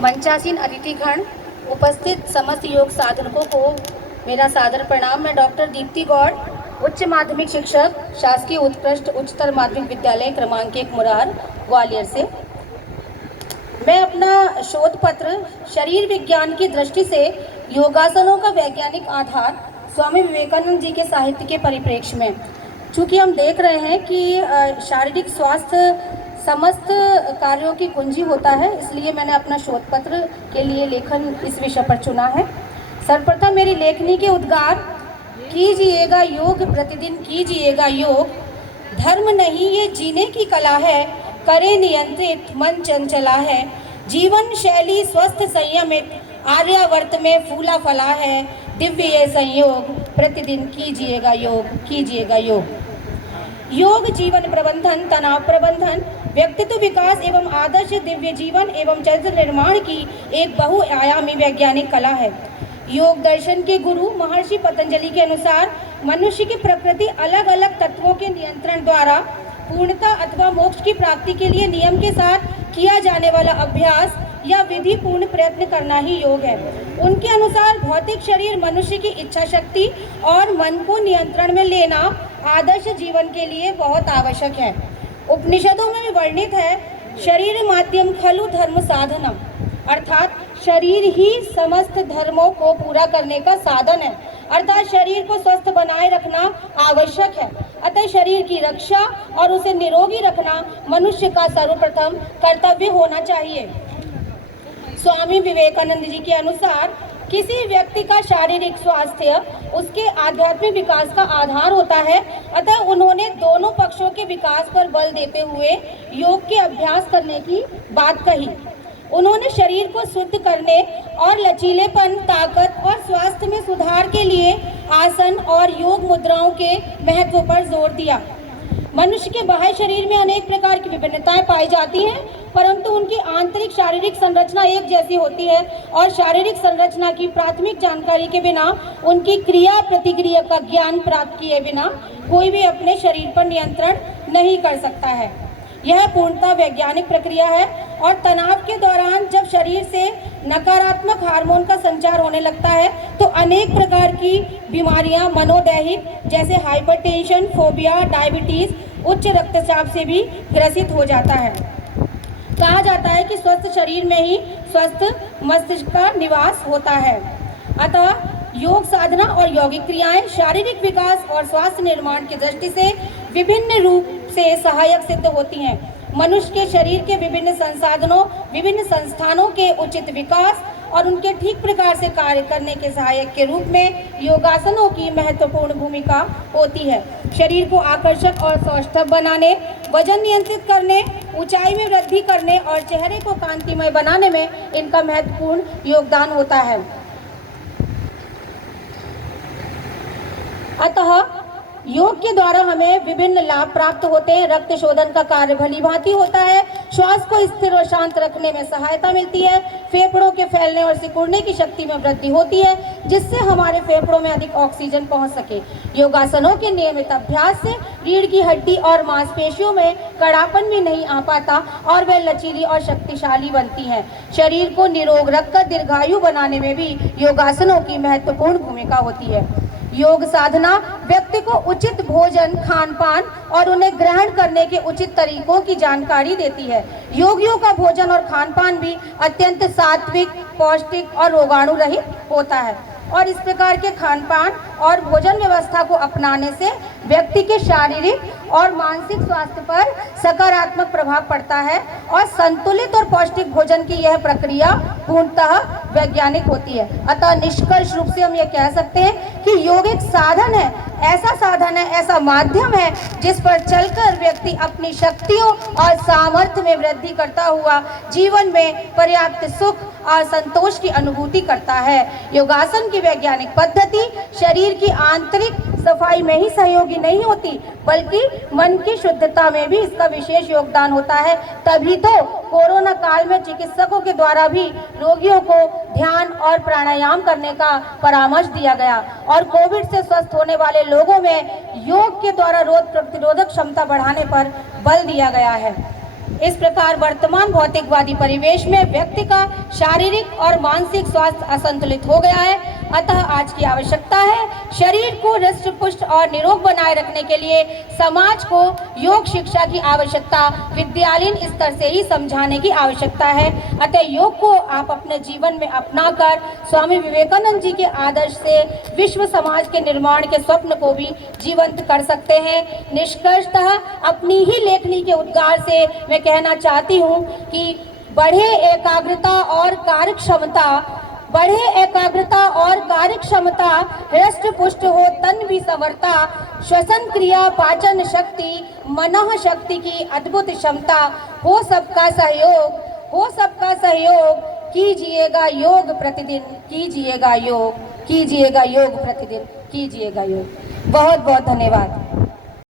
मंचासीन अतिथिगण, उपस्थित समस्त योग साधकों को मेरा सादर प्रणाम। मैं डॉक्टर दीप्ति गौड़, उच्च माध्यमिक शिक्षक, शासकीय उत्कृष्ट उच्चतर माध्यमिक विद्यालय क्रमांक 1 मुरार, ग्वालियर से। मैं अपना शोध पत्र शरीर विज्ञान की दृष्टि से योगासनों का वैज्ञानिक आधार स्वामी विवेकानंद जी के साहित्य के परिप्रेक्ष्य में, चूँकि हम देख रहे हैं कि शारीरिक स्वास्थ्य समस्त कार्यों की कुंजी होता है, इसलिए मैंने अपना शोध पत्र के लिए लेखन इस विषय पर चुना है। सर्वप्रथम मेरी लेखनी के उद्गार: कीजिएगा योग, प्रतिदिन कीजिएगा योग, धर्म नहीं ये जीने की कला है, करे नियंत्रित मन चंचला है, जीवन शैली स्वस्थ संयमित, आर्यावर्त में फूला फला है, दिव्य ये संयोग, प्रतिदिन कीजिएगा योग, कीजिएगा योग। योग जीवन प्रबंधन, तनाव प्रबंधन, व्यक्तित्व विकास एवं आदर्श दिव्य जीवन एवं चरित्र निर्माण की एक बहुआयामी वैज्ञानिक कला है। योग दर्शन के गुरु महर्षि पतंजलि के अनुसार मनुष्य की प्रकृति अलग अलग तत्वों के नियंत्रण द्वारा पूर्णता अथवा मोक्ष की प्राप्ति के लिए नियम के साथ किया जाने वाला अभ्यास या विधि पूर्ण प्रयत्न करना ही योग है। उनके अनुसार भौतिक शरीर मनुष्य की इच्छा शक्ति और मन को नियंत्रण में लेना आदर्श जीवन के लिए बहुत आवश्यक है। उपनिषदों में वर्णित है, शरीर माध्यम खलु धर्म साधनम, अर्थात शरीर ही समस्त धर्मों को पूरा करने का साधन है, अर्थात शरीर को स्वस्थ बनाए रखना आवश्यक है। अतः शरीर की रक्षा और उसे निरोगी रखना मनुष्य का सर्वप्रथम कर्तव्य होना चाहिए। स्वामी विवेकानंद जी के अनुसार किसी व्यक्ति का शारीरिक स्वास्थ्य उसके आध्यात्मिक विकास का आधार होता है, अतः उन्होंने दोनों पक्षों के विकास पर बल देते हुए योग के अभ्यास करने की बात कही। उन्होंने शरीर को शुद्ध करने और लचीलेपन, ताकत और स्वास्थ्य में सुधार के लिए आसन और योग मुद्राओं के महत्व पर जोर दिया। मनुष्य के बाह्य शरीर में अनेक प्रकार की विभिन्नताएं पाई जाती हैं, परंतु उनकी आंतरिक शारीरिक संरचना एक जैसी होती है और शारीरिक संरचना की प्राथमिक जानकारी के बिना, उनकी क्रिया प्रतिक्रिया का ज्ञान प्राप्त किए बिना कोई भी अपने शरीर पर नियंत्रण नहीं कर सकता है। यह पूर्णतः वैज्ञानिक प्रक्रिया है और तनाव के दौरान जब शरीर से नकारात्मक हार्मोन का संचार होने लगता है तो अनेक प्रकार की बीमारियां मनोदैहिक जैसे हाइपरटेंशन, फोबिया, डायबिटीज, उच्च रक्तचाप से भी ग्रसित हो जाता है। कहा जाता है कि स्वस्थ शरीर में ही स्वस्थ मस्तिष्क का निवास होता है। अतः योग साधना और यौगिक क्रियाएं शारीरिक विकास और स्वास्थ्य निर्माण की दृष्टि से विभिन्न रूप से सहायक सिद्ध होती हैं। मनुष्य के शरीर के विभिन्न संसाधनों, विभिन्न संस्थानों के उचित विकास और उनके ठीक प्रकार से कार्य करने के सहायक के रूप में योगासनों की महत्वपूर्ण भूमिका होती है। शरीर को आकर्षक और सौष्ठव बनाने, वजन नियंत्रित करने, ऊंचाई में वृद्धि करने और चेहरे को कांतिमय बनाने में इनका महत्वपूर्ण योगदान होता है। अतः योग के द्वारा हमें विभिन्न लाभ प्राप्त होते हैं। रक्त शोधन का कार्य भली भांति होता है, श्वास को स्थिर और शांत रखने में सहायता मिलती है, फेफड़ों के फैलने और सिकुड़ने की शक्ति में वृद्धि होती है, जिससे हमारे फेफड़ों में अधिक ऑक्सीजन पहुंच सके। योगासनों के नियमित अभ्यास से रीढ़ की हड्डी और मांसपेशियों में कड़ापन भी नहीं आ पाता और वह लचीली और शक्तिशाली बनती है। शरीर को निरोग रखकर दीर्घायु बनाने में भी योगासनों की महत्वपूर्ण भूमिका होती है। योग साधना व्यक्ति को उचित भोजन, खान पान और उन्हें ग्रहण करने के उचित तरीकों की जानकारी देती है। योगियों का भोजन और खान पान भी अत्यंत सात्विक, पौष्टिक और रोगाणु रहित होता है और इस प्रकार के खान पान और भोजन व्यवस्था को अपनाने से व्यक्ति के शारीरिक और मानसिक स्वास्थ्य पर सकारात्मक प्रभाव पड़ता है और संतुलित और पौष्टिक भोजन की यह प्रक्रिया पूर्णतः वैज्ञानिक होती है। अतः निष्कर्ष रूप से हम यह कह सकते हैं कि योग एक साधन है, ऐसा साधन है, ऐसा माध्यम है जिस पर चलकर व्यक्ति अपनी शक्तियों और सामर्थ्य में वृद्धि करता हुआ जीवन में पर्याप्त सुख और संतोष की अनुभूति करता है। योगासन की वैज्ञानिक पद्धति शरीर की आंतरिक सफाई में ही सहयोगी नहीं होती, बल्कि मन की शुद्धता में भी इसका विशेष योगदान होता है। तभी तो कोरोना काल में चिकित्सकों के द्वारा भी रोगियों को ध्यान और प्राणायाम करने का परामर्श दिया गया और कोविड से स्वस्थ होने वाले लोगों में योग के द्वारा रोग प्रतिरोधक क्षमता बढ़ाने पर बल दिया गया है। इस प्रकार वर्तमान भौतिकवादी परिवेश में व्यक्ति का शारीरिक और मानसिक स्वास्थ्य असंतुलित हो गया है। अतः आज की आवश्यकता है शरीर को हृष्ट पुष्ट और निरोग बनाए रखने के लिए समाज को योग शिक्षा की आवश्यकता विद्यालयीन स्तर से ही समझाने की आवश्यकता है। अतः योग को आप अपने जीवन में अपनाकर स्वामी विवेकानंद जी के आदर्श से विश्व समाज के निर्माण के स्वप्न को भी जीवंत कर सकते हैं। निष्कर्षतः अपनी ही लेखनी के उद्गार से मैं कहना चाहती हूँ कि बढ़े एकाग्रता और कार्य क्षमता हृष्ट पुष्ट हो तन भी संवरता, श्वसन क्रिया पाचन शक्ति मनः शक्ति की अद्भुत क्षमता, हो सबका सहयोग कीजिएगा योग प्रतिदिन, कीजिएगा योग प्रतिदिन, कीजिएगा योग। बहुत बहुत धन्यवाद।